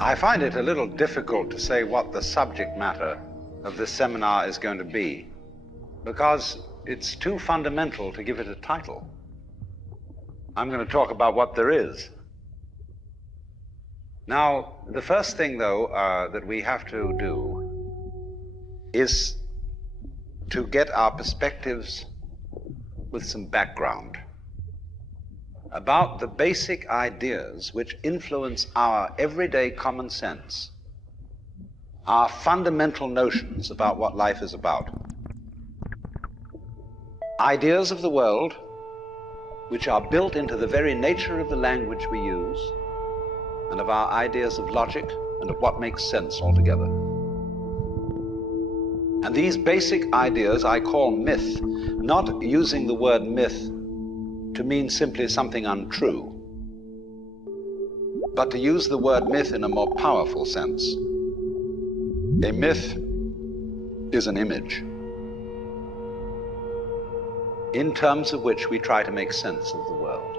I find it a little difficult to say what the subject matter of this seminar is going to be, because it's too fundamental to give it a title. I'm going to talk about what there is. Now, the first thing, though, that we have to do is to get our perspectives with some background about the basic ideas which influence our everyday common sense, our fundamental notions about what life is about. Ideas of the world which are built into the very nature of the language we use and of our ideas of logic and of what makes sense altogether. And these basic ideas I call myth, not using the word myth to mean simply something untrue, but to use the word myth in a more powerful sense. A myth is an image in terms of which we try to make sense of the world.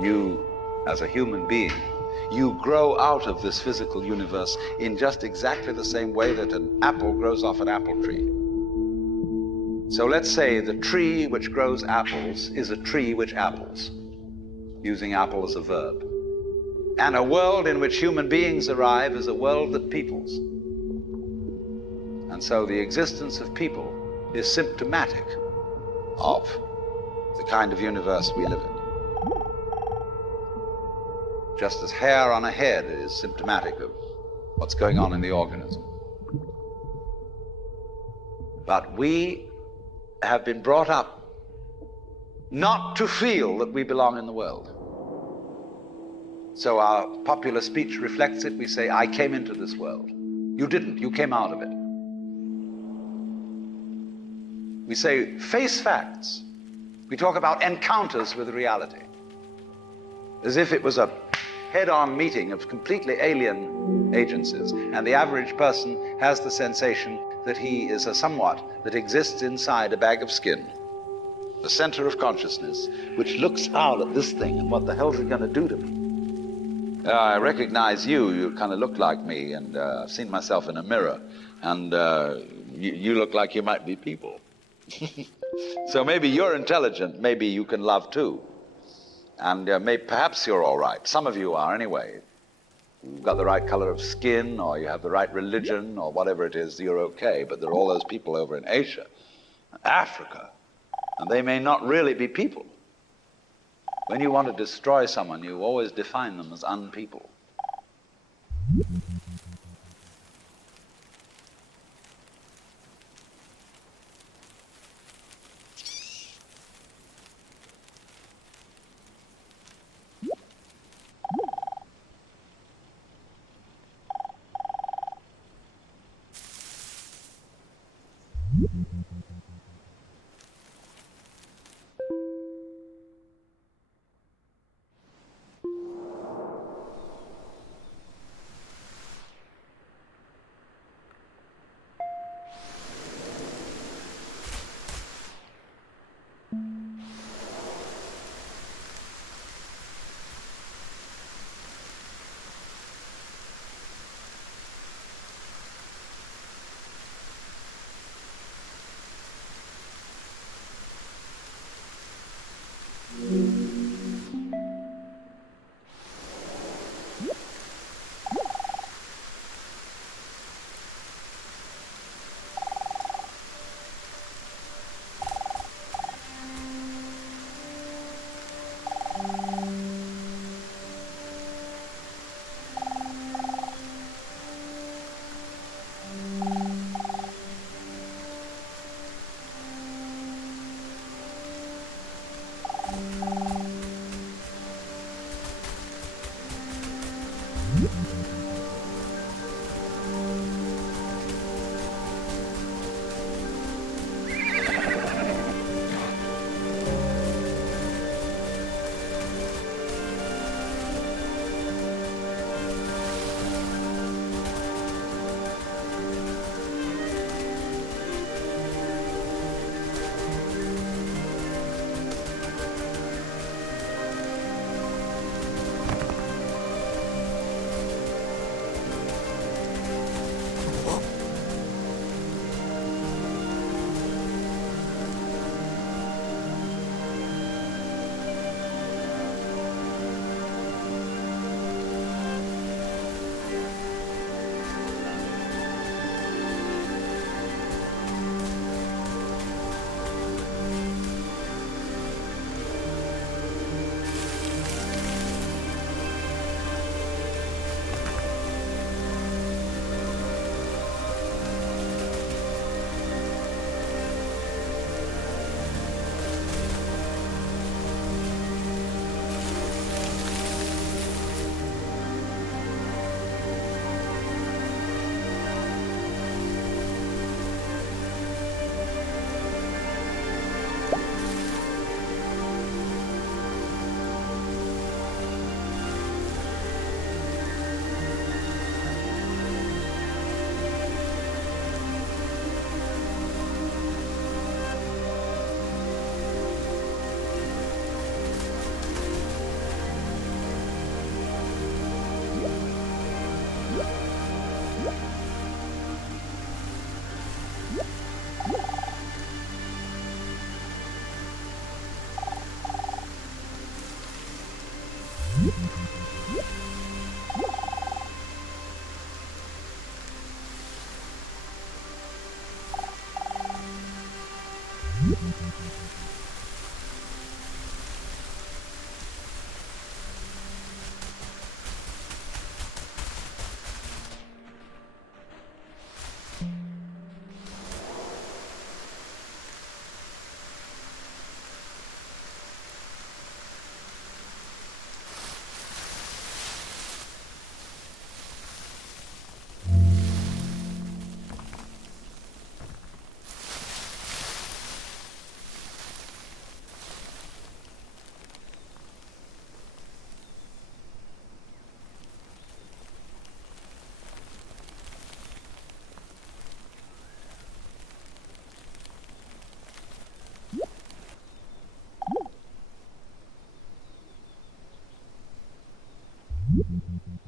You, as a human being, you grow out of this physical universe in just exactly the same way that an apple grows off an apple tree. So let's say the tree which grows apples is a tree which apples, using apple as a verb. And a world in which human beings arrive is a world that peoples. And so the existence of people is symptomatic of the kind of universe we live in. Just as hair on a head is symptomatic of what's going on in the organism. But we have been brought up not to feel that we belong in the world. So our popular speech reflects it. We say, I came into this world. You didn't, you came out of it. We say, face facts. We talk about encounters with reality, as if it was a head-on meeting of completely alien agencies, and the average person has the sensation that he is a somewhat that exists inside a bag of skin, the center of consciousness, which looks out at this thing and what the hell's it going to do to me? I recognize you, you kind of look like me, and I've seen myself in a mirror, and you look like you might be people. So maybe you're intelligent, maybe you can love too. And perhaps you're all right. Some of you are anyway. You've got the right color of skin, or you have the right religion, or whatever it is, you're okay. But there are all those people over in Asia, Africa, and they may not really be people. When you want to destroy someone, you always define them as unpeople.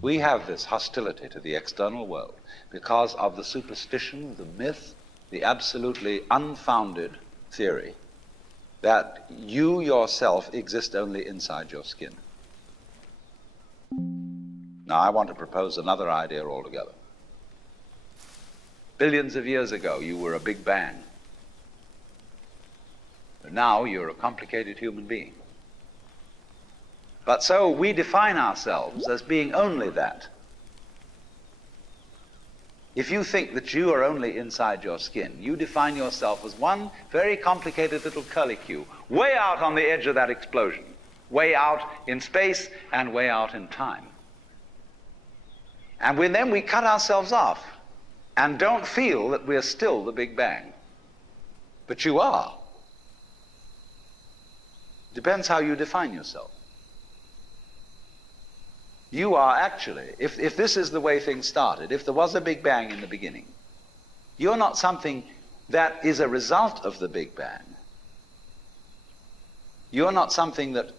We have this hostility to the external world because of the superstition, the myth, the absolutely unfounded theory that you yourself exist only inside your skin. Now, I want to propose another idea altogether. Billions of years ago, you were a big bang. But now you're a complicated human being. But so we define ourselves as being only that. If you think that you are only inside your skin, you define yourself as one very complicated little curlicue, way out on the edge of that explosion, way out in space and way out in time. And then we cut ourselves off and don't feel that we're still the Big Bang. But you are. Depends how you define yourself. You are actually, if this is the way things started, if there was a Big Bang in the beginning, you're not something that is a result of the Big Bang. You're not something that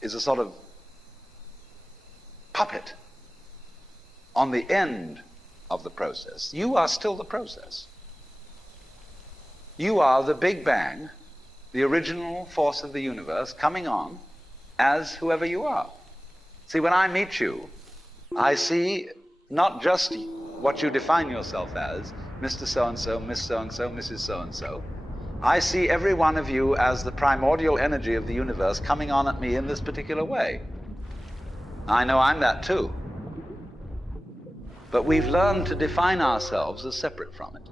is a sort of puppet on the end of the process. You are still the process. You are the Big Bang, the original force of the universe coming on as whoever you are. See, when I meet you, I see not just what you define yourself as, Mr. So-and-so, Miss So-and-so, Mrs. So-and-so. I see every one of you as the primordial energy of the universe coming on at me in this particular way. I know I'm that too. But we've learned to define ourselves as separate from it.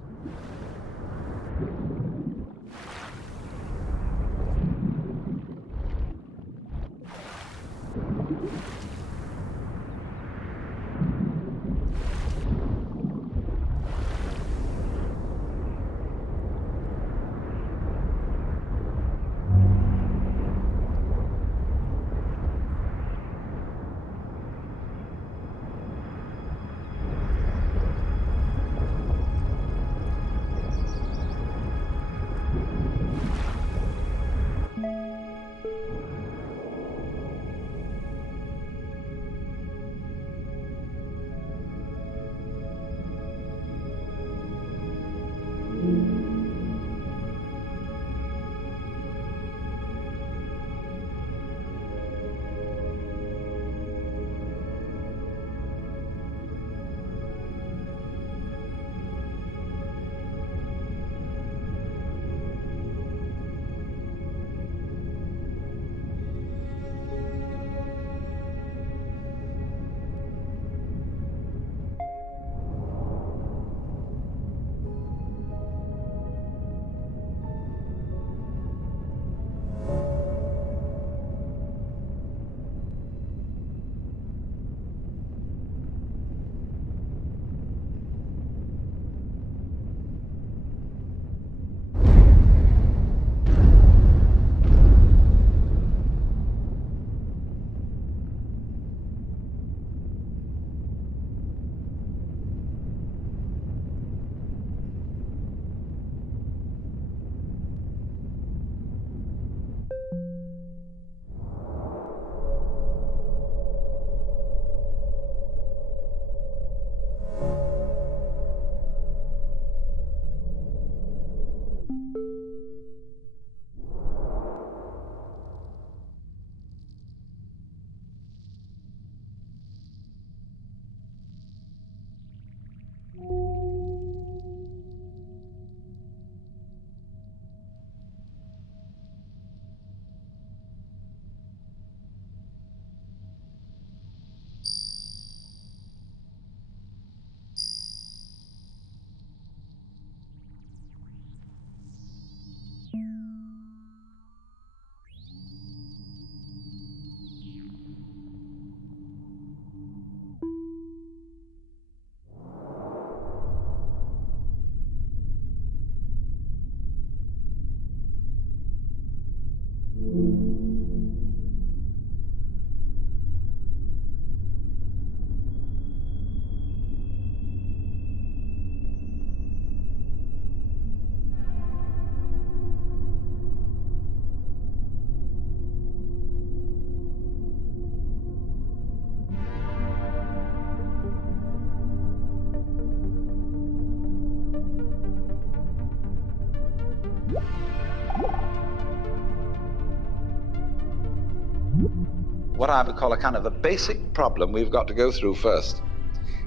What I would call a kind of a basic problem we've got to go through first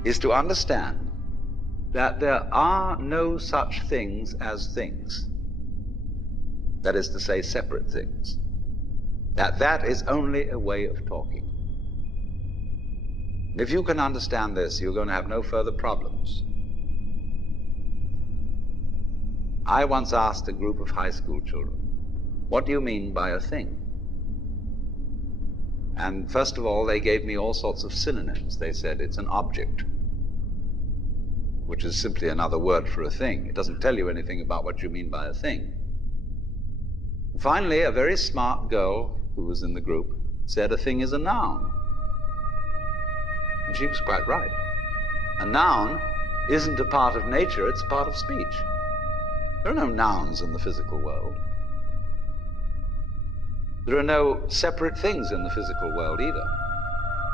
is to understand that there are no such things as things. That is to say, separate things. That is only a way of talking. And if you can understand this, you're going to have no further problems. I once asked a group of high school children, what do you mean by a thing? And first of all, they gave me all sorts of synonyms. They said it's an object, which is simply another word for a thing. It doesn't tell you anything about what you mean by a thing. Finally, a very smart girl who was in the group said a thing is a noun. And she was quite right. A noun isn't a part of nature, it's a part of speech. There are no nouns in the physical world. There are no separate things in the physical world either.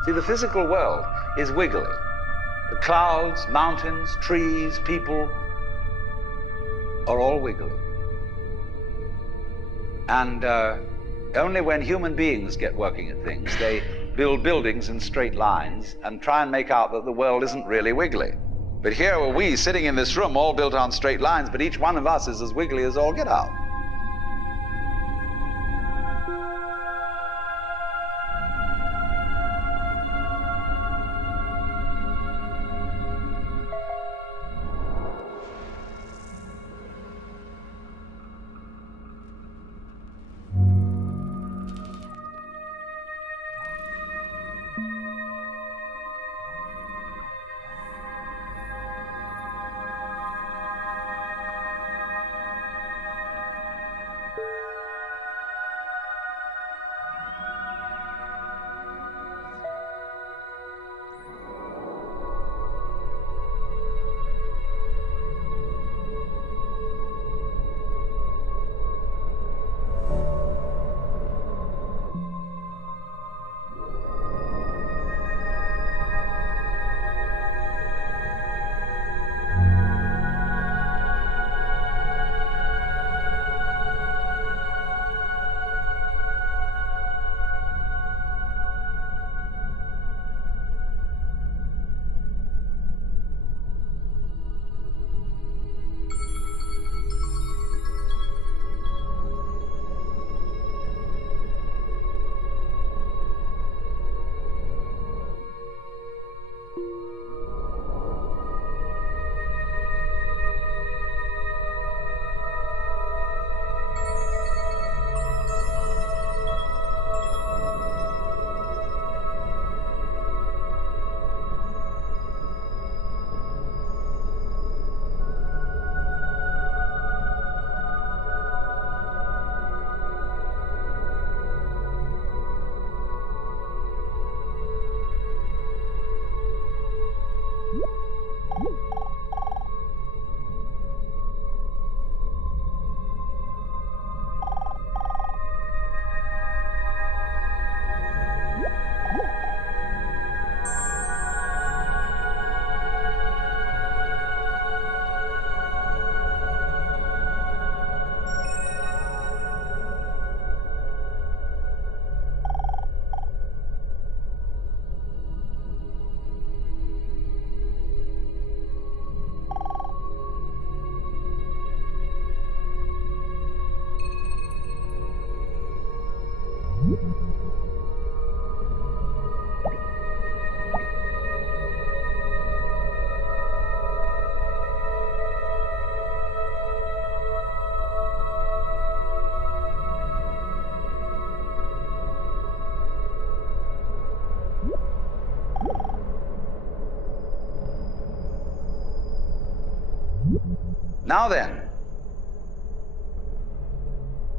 See, the physical world is wiggly. The clouds, mountains, trees, people are all wiggly. And only when human beings get working at things, they build buildings in straight lines and try and make out that the world isn't really wiggly. But here are we sitting in this room all built on straight lines, but each one of us is as wiggly as all get out. Now then,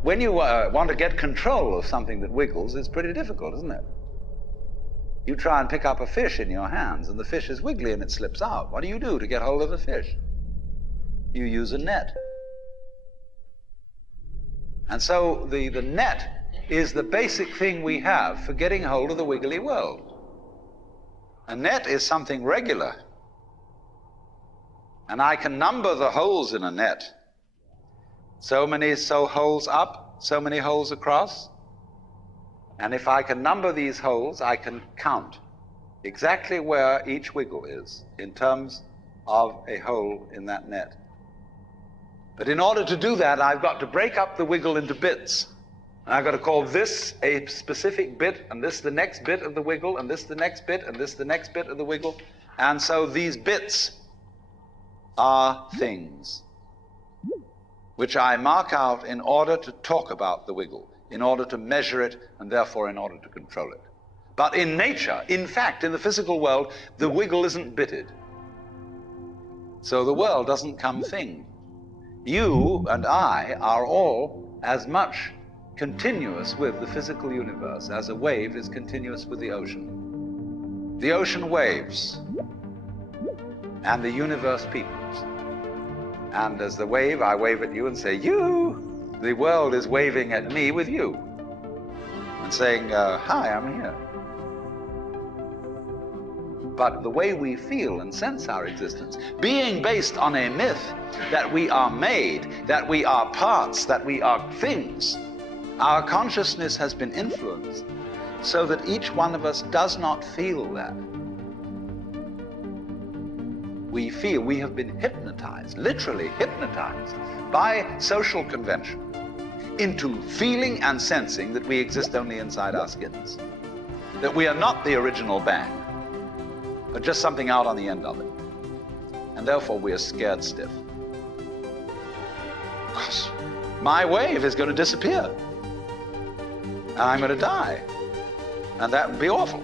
when you want to get control of something that wiggles, it's pretty difficult, isn't it? You try and pick up a fish in your hands, and the fish is wiggly and it slips out. What do you do to get hold of the fish? You use a net. And so the net is the basic thing we have for getting hold of the wiggly world. A net is something regular. And I can number the holes in a net. So many holes up, so many holes across. And if I can number these holes, I can count exactly where each wiggle is in terms of a hole in that net. But in order to do that, I've got to break up the wiggle into bits. And I've got to call this a specific bit, and this the next bit of the wiggle, and this the next bit, and this the next bit of the wiggle. And so these bits are things which I mark out in order to talk about the wiggle, in order to measure it, and therefore in order to control it. But in nature, in fact, in the physical world, the wiggle isn't bitted. So the world doesn't come thing. You and I are all as much continuous with the physical universe as a wave is continuous with the ocean. The ocean waves, and the universe peoples. And as the wave, I wave at you and say, you. The world is waving at me with you and saying, hi, I'm here. But the way we feel and sense our existence, being based on a myth that we are made, that we are parts, that we are things, our consciousness has been influenced so that each one of us does not feel that. We feel we have been hypnotized, literally hypnotized, by social convention into feeling and sensing that we exist only inside our skins, that we are not the original bang, but just something out on the end of it. And therefore we are scared stiff. Gosh, my wave is going to disappear. And I'm going to die. And that would be awful.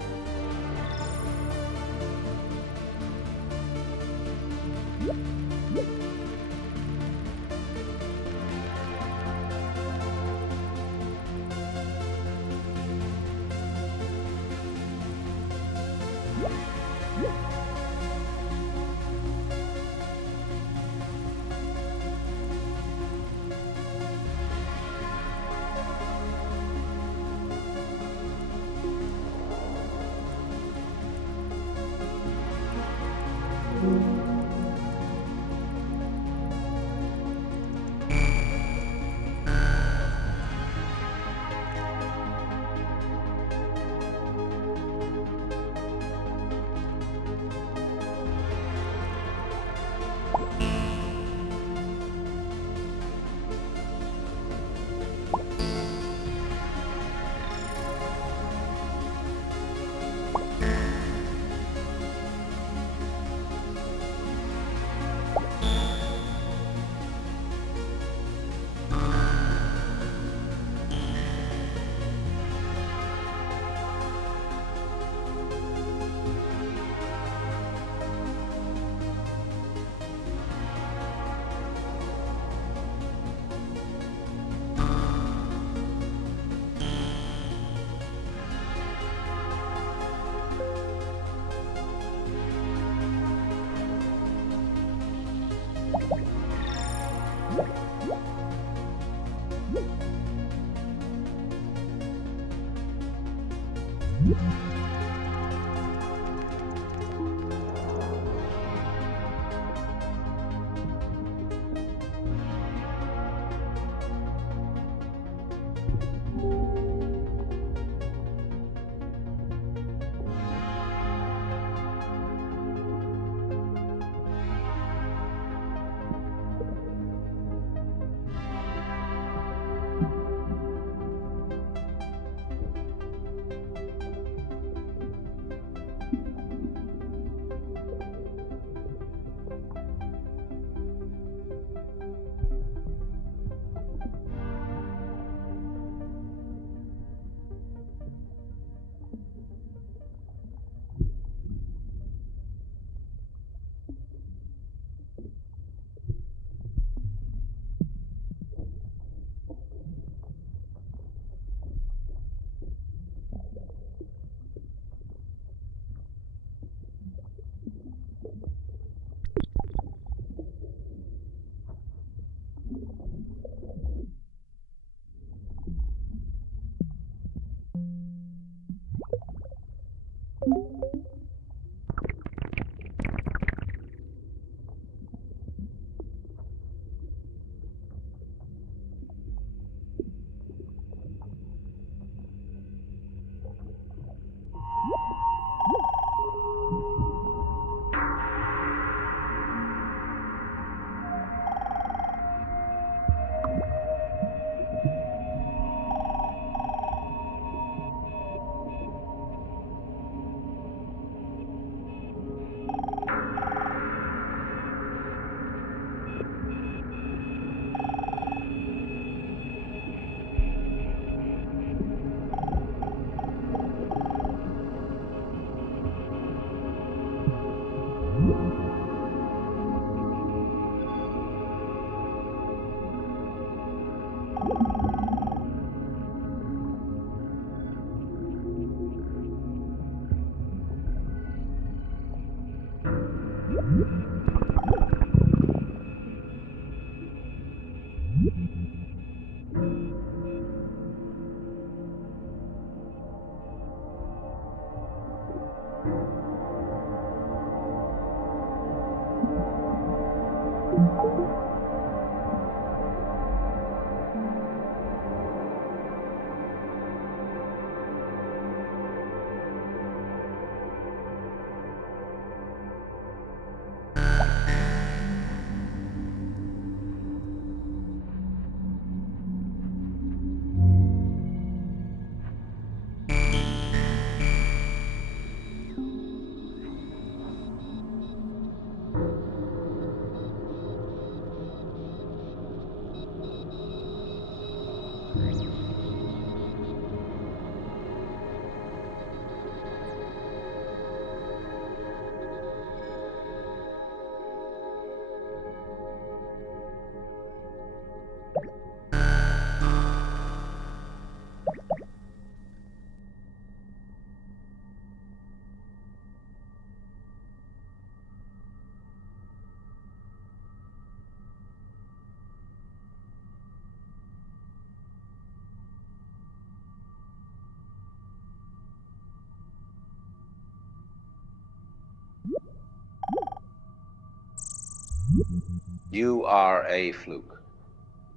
You are a fluke.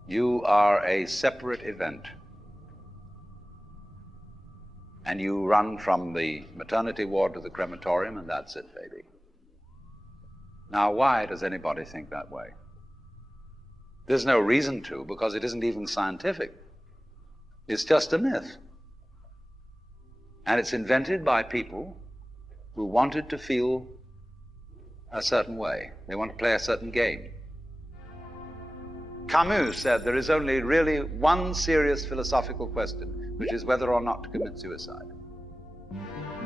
You are a separate event. And you run from the maternity ward to the crematorium, and that's it, baby. Now, why does anybody think that way? There's no reason to, because it isn't even scientific. It's just a myth. And it's invented by people who wanted to feel a certain way. They want to play a certain game. Camus said there is only really one serious philosophical question, which is whether or not to commit suicide.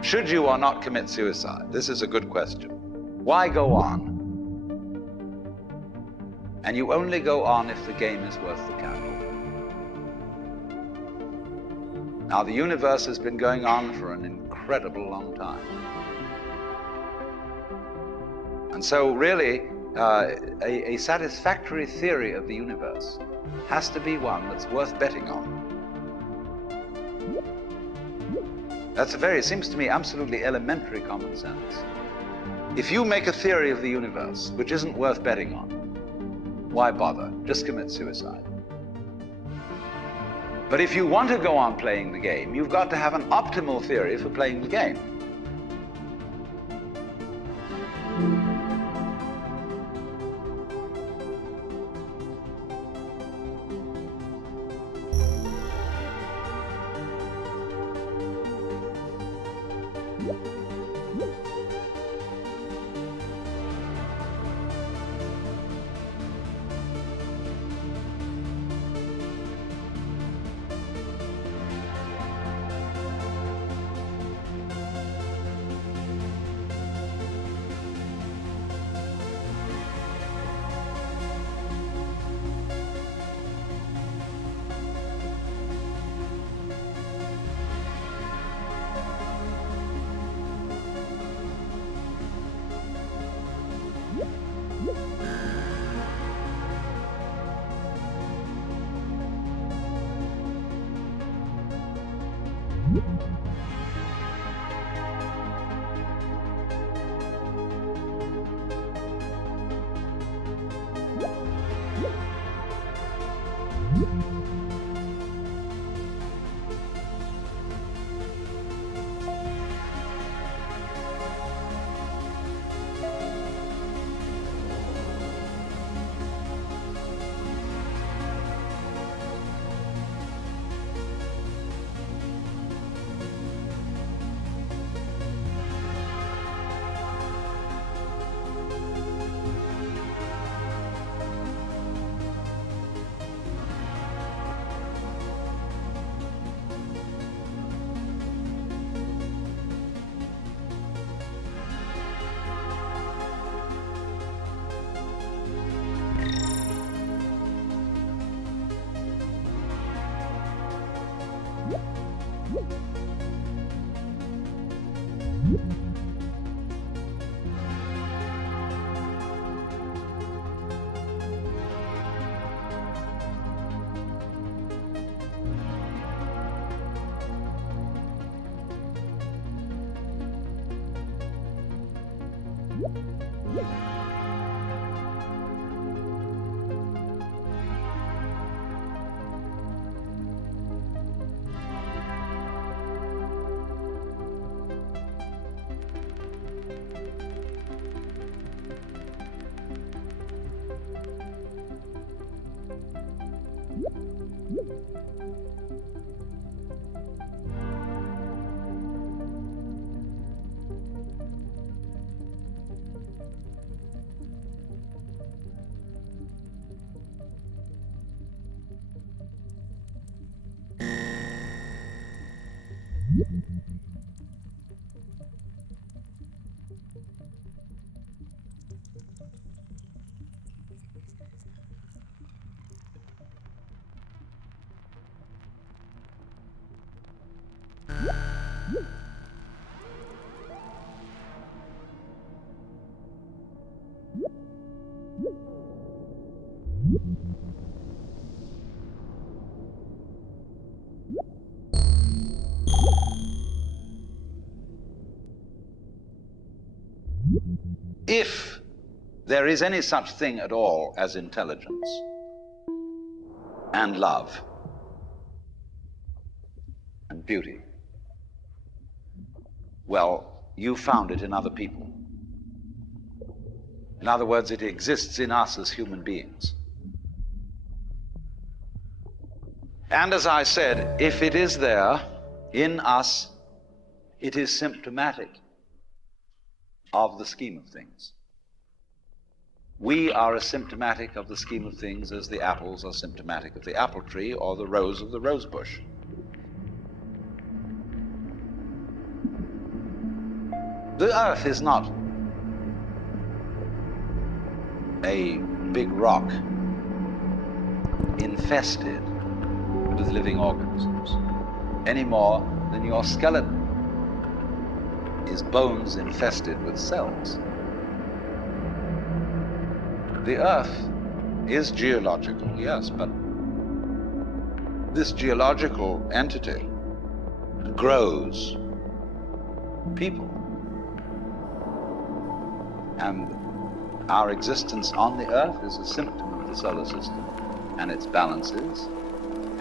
Should you or not commit suicide? This is a good question. Why go on? And you only go on if the game is worth the candle. Now, the universe has been going on for an incredible long time. And so really, a satisfactory theory of the universe has to be one that's worth betting on. That's seems to me absolutely elementary common sense. If you make a theory of the universe which isn't worth betting on, why bother? Just commit suicide. But if you want to go on playing the game, you've got to have an optimal theory for playing the game. If there is any such thing at all as intelligence and love and beauty, well, you found it in other people. In other words, it exists in us as human beings. And as I said, if it is there in us, it is symptomatic of the scheme of things. We are as symptomatic of the scheme of things as the apples are symptomatic of the apple tree or the rose of the rose bush. The earth is not a big rock infested with living organisms, any more than your skeleton is bones infested with cells. The earth is geological, yes, but this geological entity grows people. And our existence on the earth is a symptom of the solar system and its balances,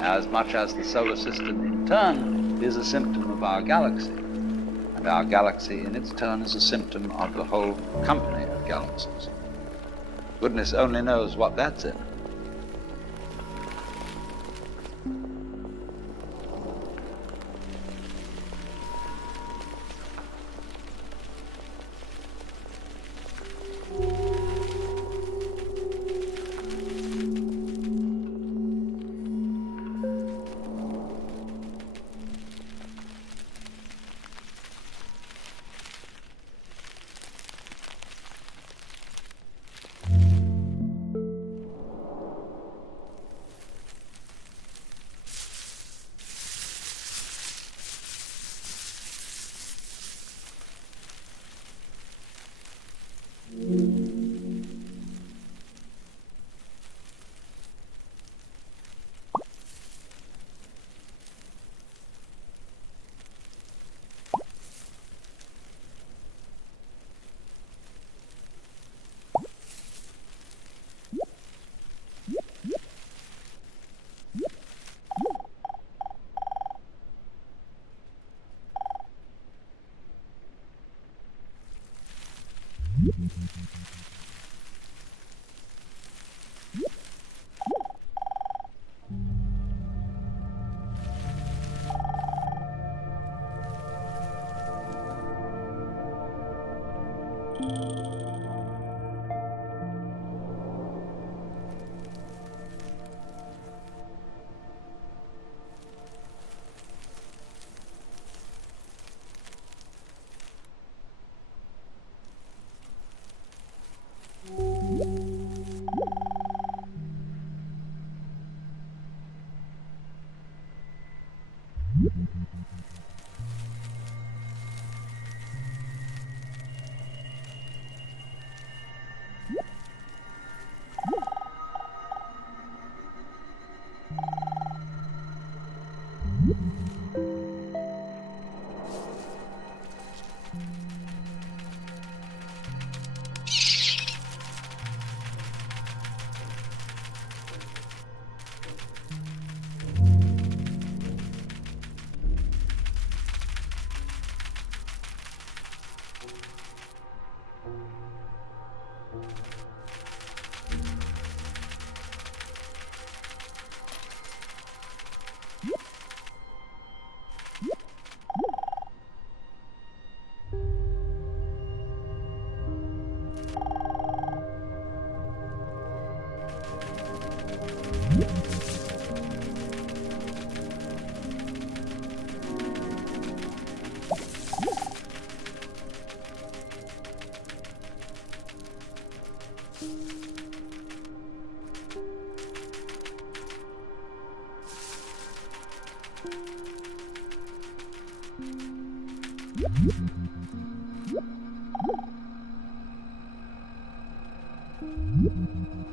as much as the solar system in turn is a symptom of our galaxy. And our galaxy in its turn is a symptom of the whole company of galaxies. Goodness only knows what that's in.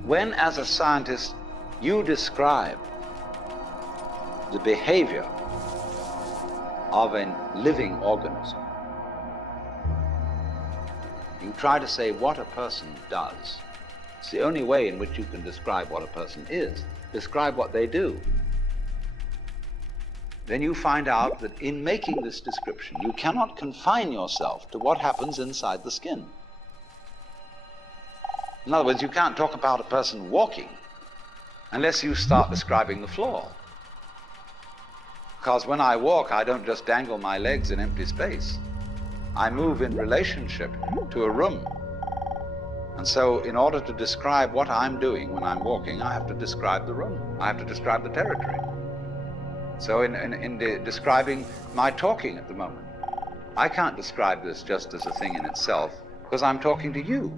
When, as a scientist, you describe the behavior of a living organism, you try to say what a person does It's the only way in which you can describe what a person is. Describe what they do. Then you find out that in making this description, you cannot confine yourself to what happens inside the skin. In other words, you can't talk about a person walking unless you start describing the floor. Because when I walk, I don't just dangle my legs in empty space. I move in relationship to a room. And so in order to describe what I'm doing when I'm walking, I have to describe the room. I have to describe the territory. So in describing my talking at the moment, I can't describe this just as a thing in itself, because I'm talking to you.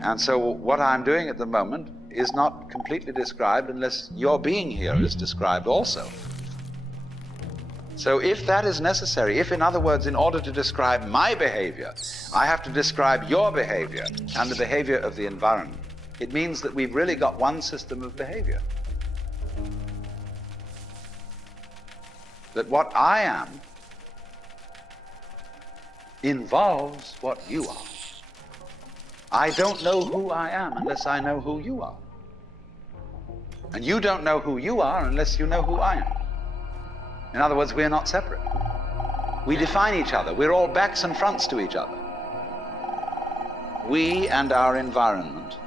And so what I'm doing at the moment is not completely described unless your being here is described also. So if that is necessary, if in other words, in order to describe my behavior, I have to describe your behavior and the behavior of the environment, it means that we've really got one system of behavior. That what I am involves what you are. I don't know who I am unless I know who you are. And you don't know who you are unless you know who I am. In other words, we're not separate. We define each other. We're all backs and fronts to each other. We and our environment,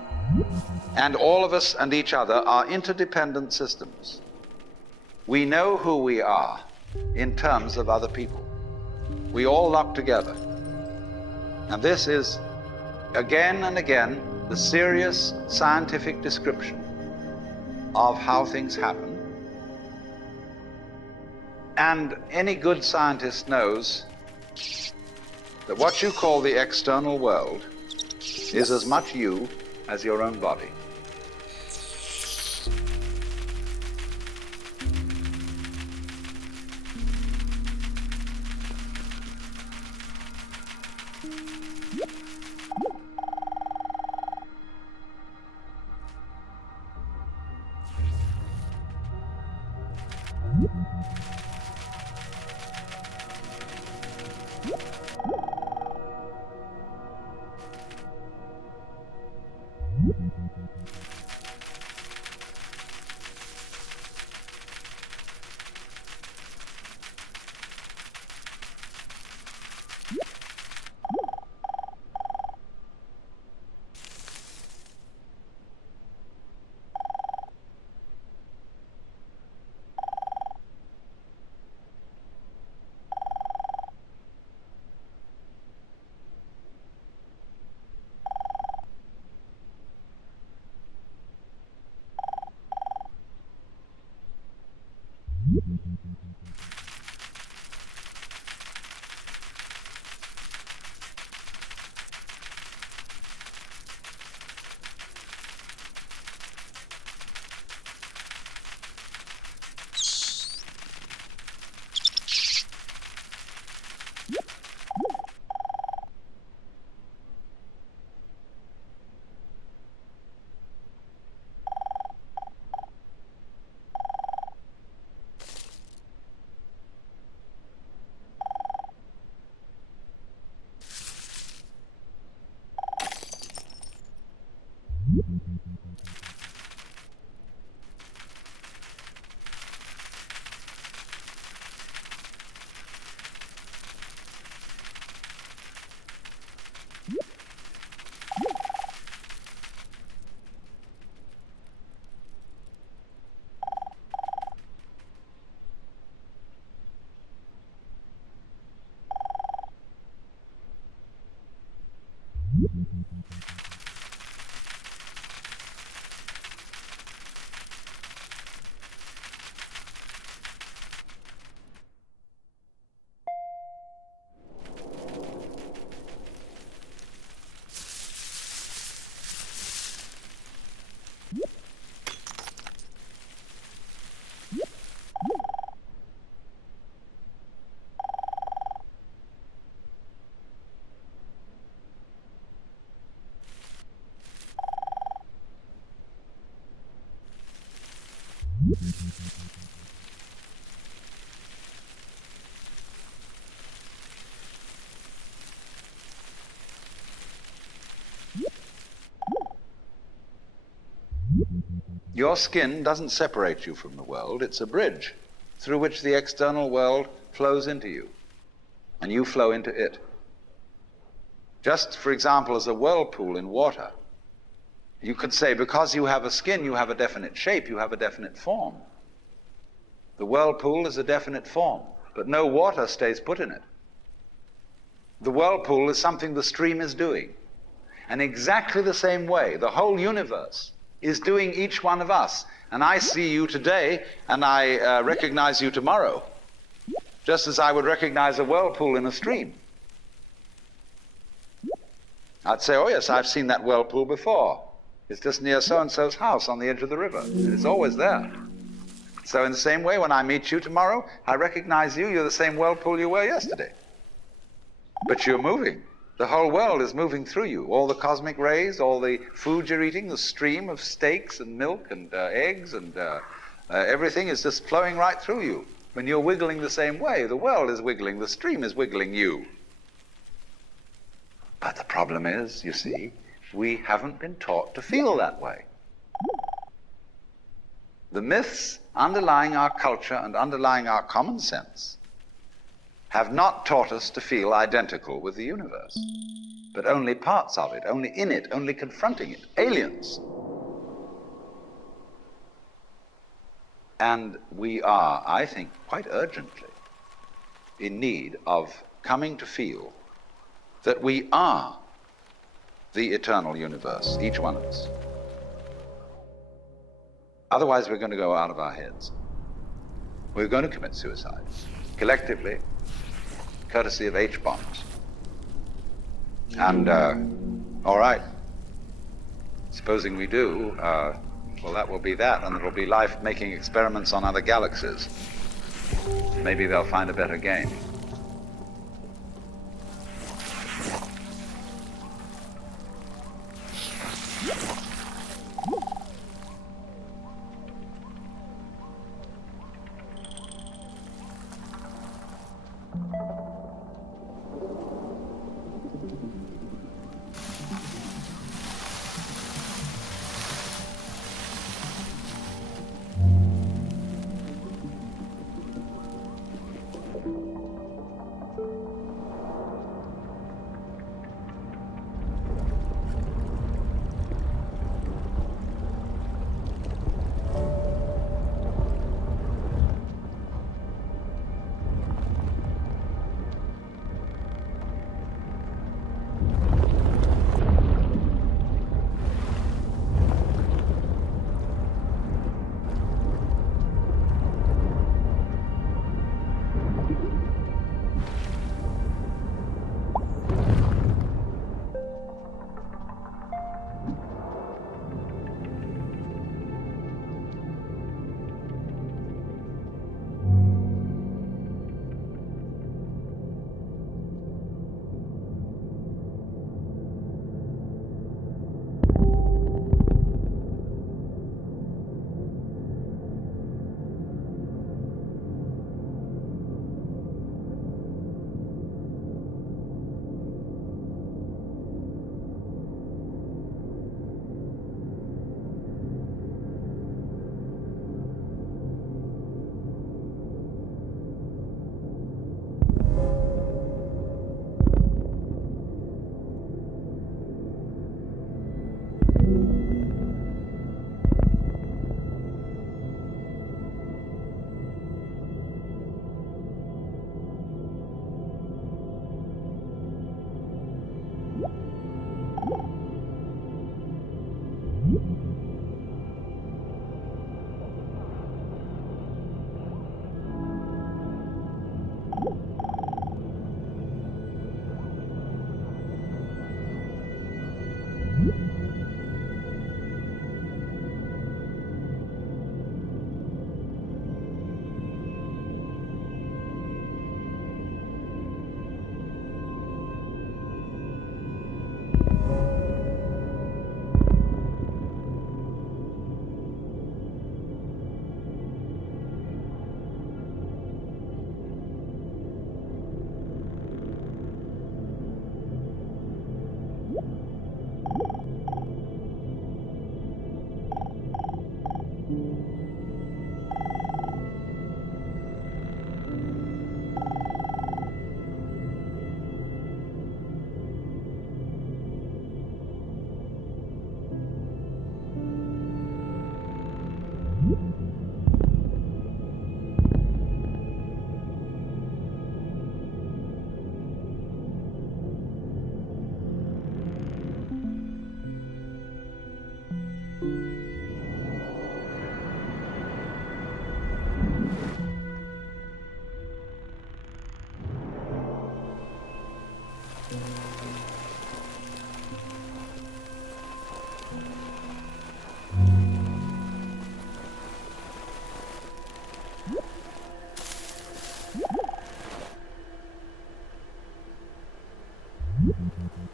and all of us and each other, are interdependent systems. We know who we are in terms of other people. We all lock together. And this is, again and again, the serious scientific description of how things happen. And any good scientist knows that what you call the external world is as much you as your own body. Your skin doesn't separate you from the world. It's a bridge through which the external world flows into you, and you flow into it. Just, for example, as a whirlpool in water, you could say because you have a skin, you have a definite shape, you have a definite form. The whirlpool is a definite form, but no water stays put in it. The whirlpool is something the stream is doing. And exactly the same way, the whole universe is doing each one of us. And I see you today, and I recognize you tomorrow, just as I would recognize a whirlpool in a stream. I'd say, oh yes, I've seen that whirlpool before. It's just near so-and-so's house on the edge of the river. It's always there. So in the same way, when I meet you tomorrow, I recognize you. You're the same whirlpool you were yesterday. But you're moving. The whole world is moving through you. All the cosmic rays, all the food you're eating, the stream of steaks and milk and eggs and everything is just flowing right through you. When you're wiggling the same way, the world is wiggling, the stream is wiggling you. But the problem is, you see, we haven't been taught to feel that way. The myths underlying our culture and underlying our common sense have not taught us to feel identical with the universe, but only parts of it, only in it, only confronting it, aliens. And we are, I think, quite urgently in need of coming to feel that we are the eternal universe, each one of us. Otherwise, we're going to go out of our heads. We're going to commit suicide, collectively, courtesy of H-bombs. And, all right, supposing we do, well, that will be that, and there will be life making experiments on other galaxies. Maybe they'll find a better game.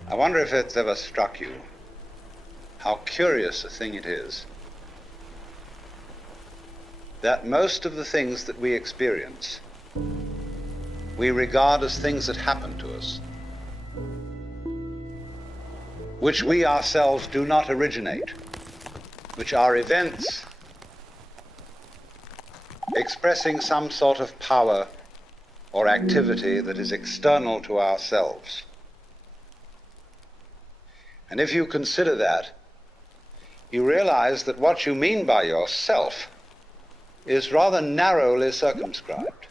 I wonder if it's ever struck you how curious a thing it is that most of the things that we experience, we regard as things that happen to us, which we ourselves do not originate, which are events expressing some sort of power or activity that is external to ourselves. And if you consider that, you realize that what you mean by yourself is rather narrowly circumscribed.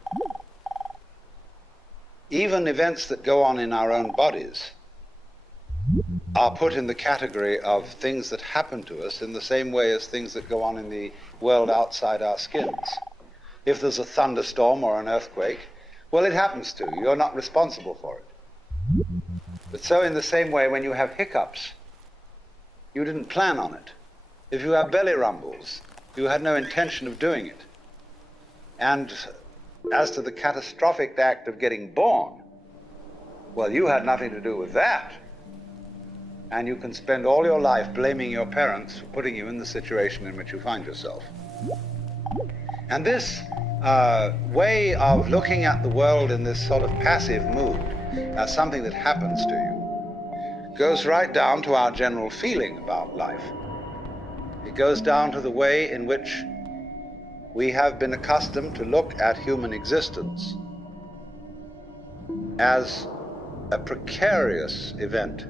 Even events that go on in our own bodies are put in the category of things that happen to us in the same way as things that go on in the world outside our skins. If there's a thunderstorm or an earthquake, well, it happens to you. You're not responsible for it. But so in the same way, when you have hiccups, you didn't plan on it. If you have belly rumbles, you had no intention of doing it. And as to the catastrophic act of getting born, well, you had nothing to do with that. And you can spend all your life blaming your parents for putting you in the situation in which you find yourself. And this way of looking at the world in this sort of passive mood as something that happens to you goes right down to our general feeling about life. It goes down to the way in which we have been accustomed to look at human existence as a precarious event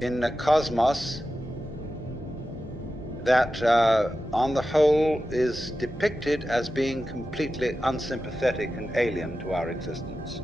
in a cosmos that, on the whole, is depicted as being completely unsympathetic and alien to our existence.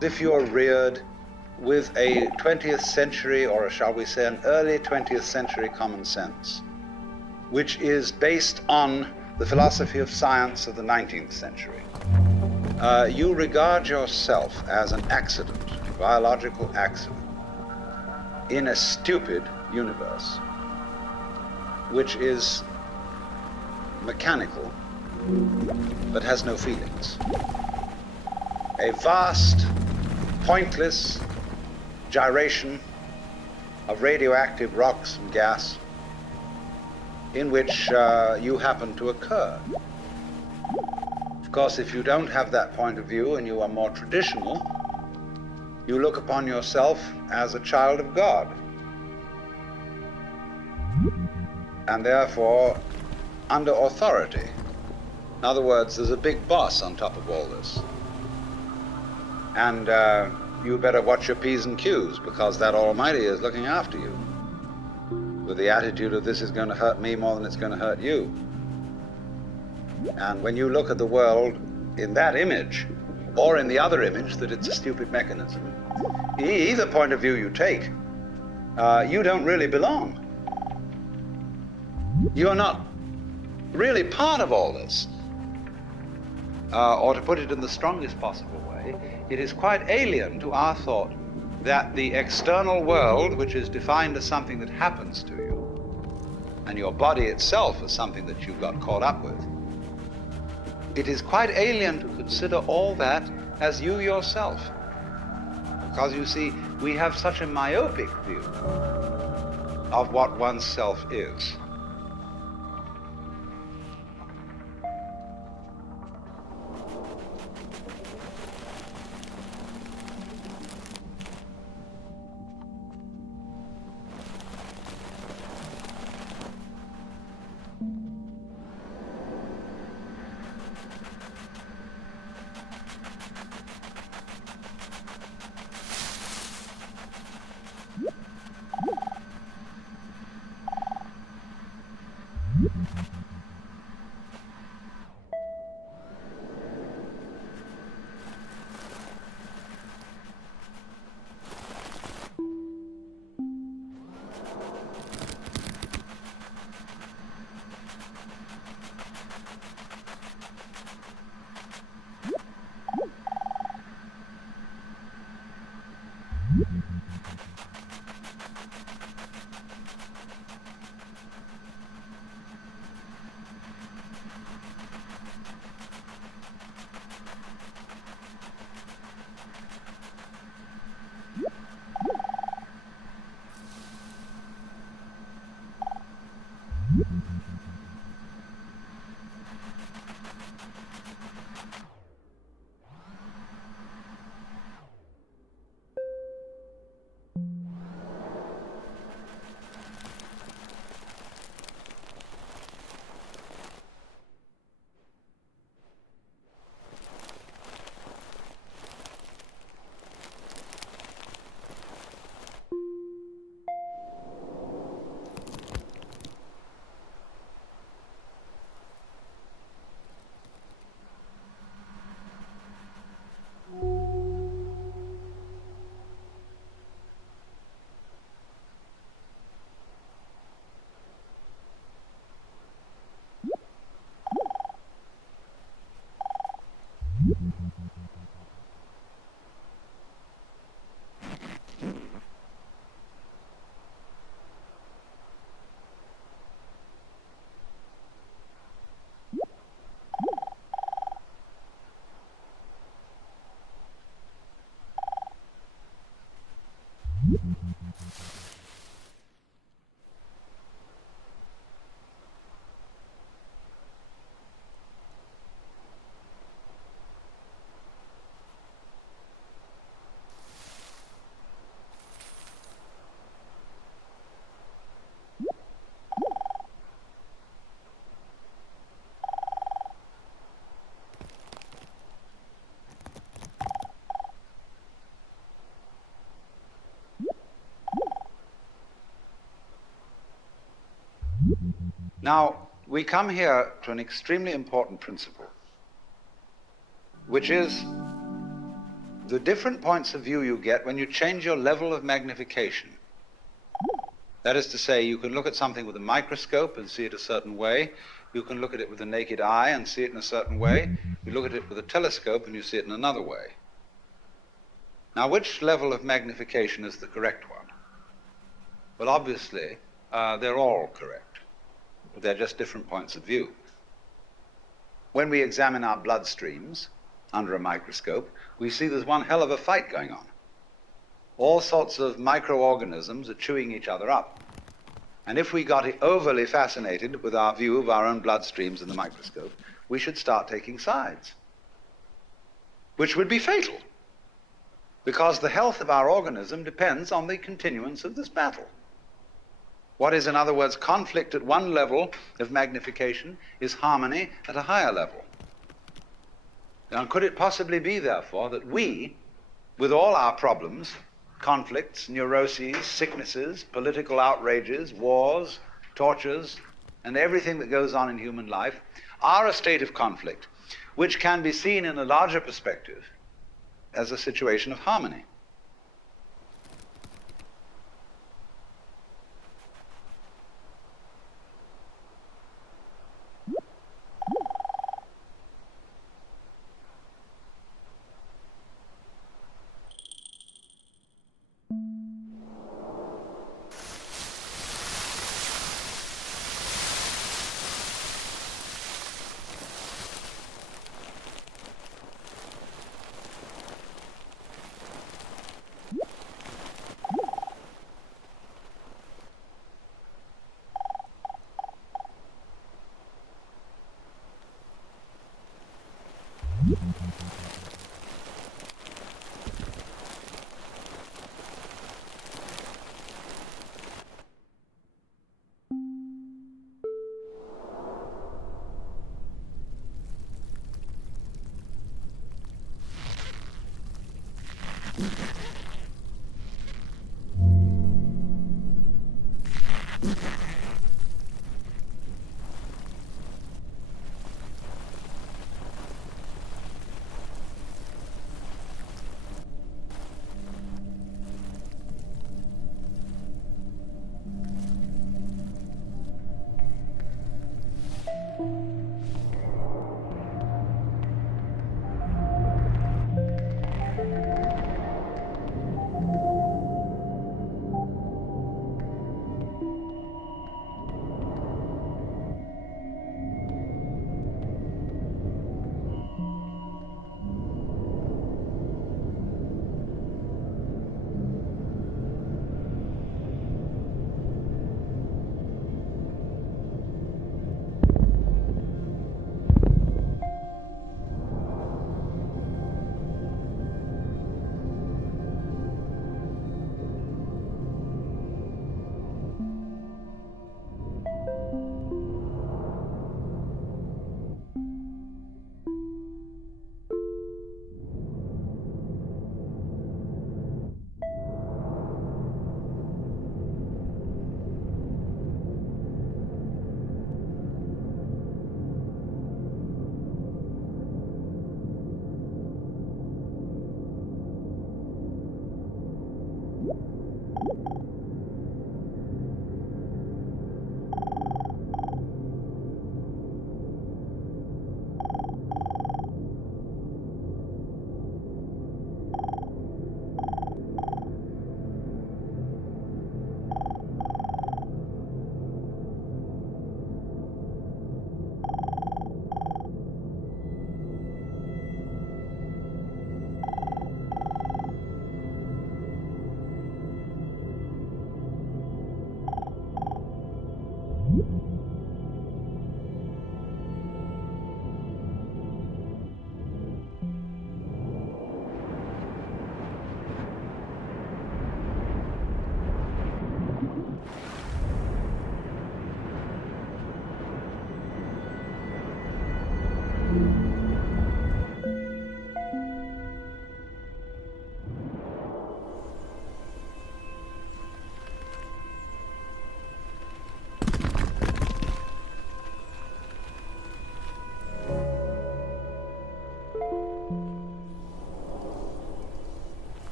If you're reared with a 20th century, or shall we say an early 20th century common sense, which is based on the philosophy of science of the 19th century, you regard yourself as an accident biological accident in a stupid universe, which is mechanical but has no feelings. A vast, pointless gyration of radioactive rocks and gas in which you happen to occur. Of course, if you don't have that point of view and you are more traditional, you look upon yourself as a child of God, and therefore under authority. In other words, there's a big boss on top of all this. And you better watch your P's and Q's, because that Almighty is looking after you, with the attitude of this is going to hurt me more than it's going to hurt you. And when you look at the world in that image, or in the other image, that it's a stupid mechanism, either point of view you take, you don't really belong. You're not really part of all this. Or to put it in the strongest possible way, it is quite alien to our thought that the external world, which is defined as something that happens to you, and your body itself as something that you got caught up with, it is quite alien to consider all that as you yourself. Because you see, we have such a myopic view of what oneself is. Now, we come here to an extremely important principle, which is the different points of view you get when you change your level of magnification. That is to say, you can look at something with a microscope and see it a certain way. You can look at it with the naked eye and see it in a certain way. You look at it with a telescope and you see it in another way. Now, which level of magnification is the correct one? Well, obviously, they're all correct, but they're just different points of view. When we examine our bloodstreams under a microscope, we see there's one hell of a fight going on. All sorts of microorganisms are chewing each other up. And if we got overly fascinated with our view of our own bloodstreams in the microscope, we should start taking sides, which would be fatal, because the health of our organism depends on the continuance of this battle. What is, in other words, conflict at one level of magnification is harmony at a higher level. Now, could it possibly be, therefore, that we, with all our problems, conflicts, neuroses, sicknesses, political outrages, wars, tortures, and everything that goes on in human life, are a state of conflict which can be seen in a larger perspective as a situation of harmony?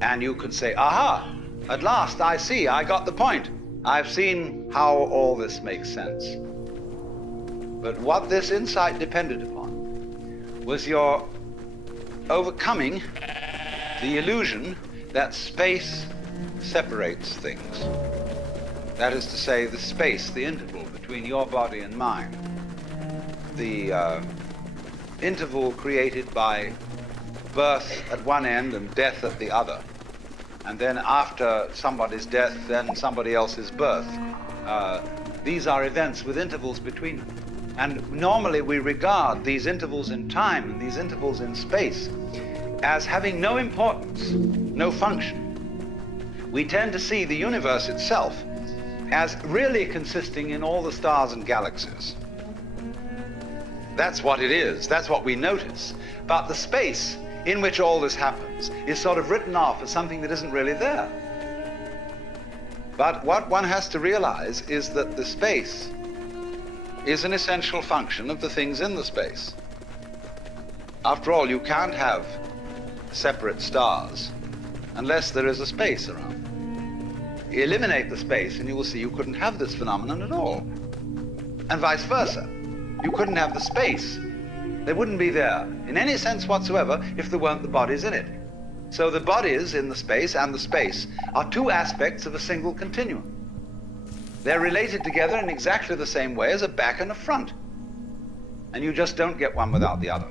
And you could say, aha, at last I see, I got the point. I've seen how all this makes sense. But what this insight depended upon was your overcoming the illusion that space separates things. That is to say, the space, the interval between your body and mine. The interval created by birth at one end and death at the other. And then after somebody's death, then somebody else's birth. These are events with intervals between them. And normally we regard these intervals in time and these intervals in space as having no importance, no function. We tend to see the universe itself as really consisting in all the stars and galaxies. That's what it is, that's what we notice. But the space in which all this happens is sort of written off as something that isn't really there. But what one has to realize is that the space is an essential function of the things in the space. After all, you can't have separate stars unless there is a space around. Eliminate the space and you will see you couldn't have this phenomenon at all. And vice versa. You couldn't have the space. They wouldn't be there in any sense whatsoever if there weren't the bodies in it. So the bodies in the space and the space are two aspects of a single continuum. They're related together in exactly the same way as a back and a front. And you just don't get one without the other.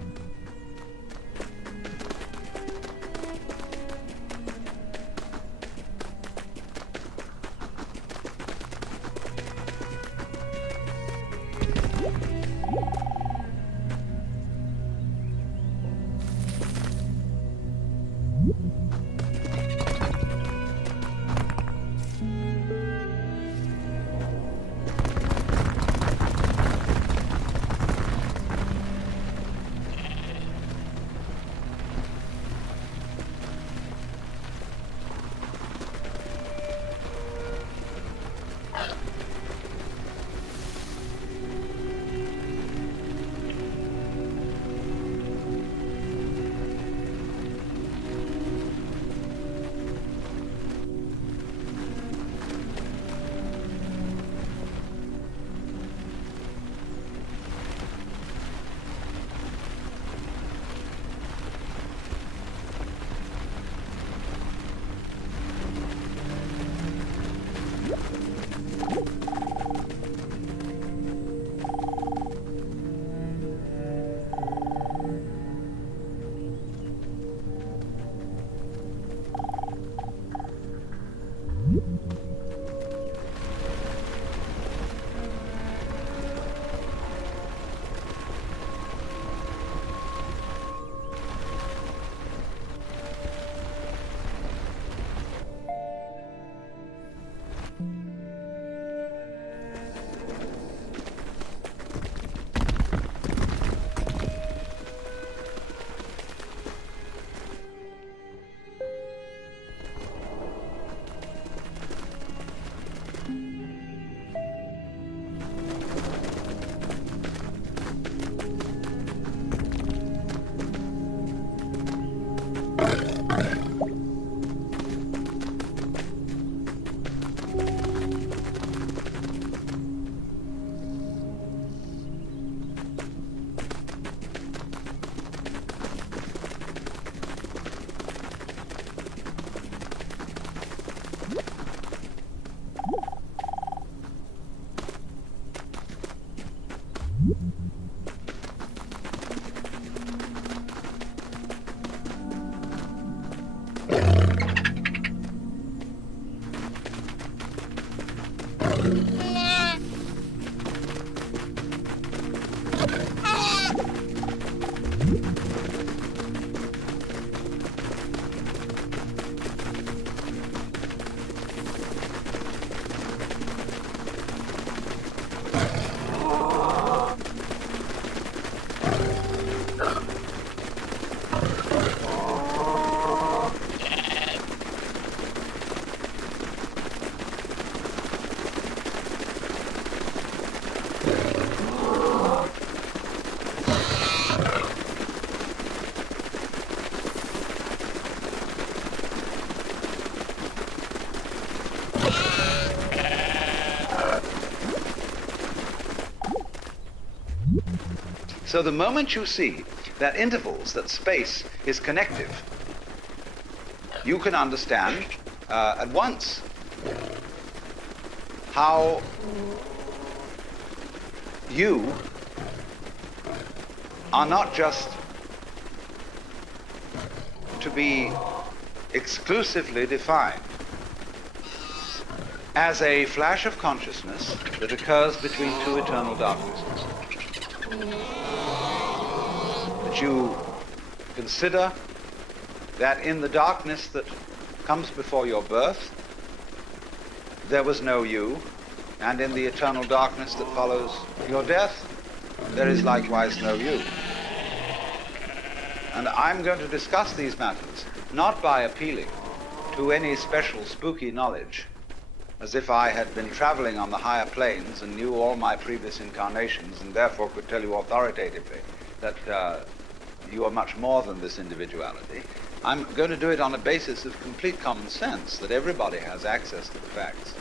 So the moment you see that intervals, that space is connective, you can understand at once how you are not just to be exclusively defined as a flash of consciousness that occurs between two eternal darknesses. That you consider that in the darkness that comes before your birth, there was no you, and in the eternal darkness that follows your death, there is likewise no you. And I'm going to discuss these matters not by appealing to any special spooky knowledge, as if I had been traveling on the higher planes and knew all my previous incarnations and therefore could tell you authoritatively that you are much more than this individuality. I'm going to do it on a basis of complete common sense, that everybody has access to the facts.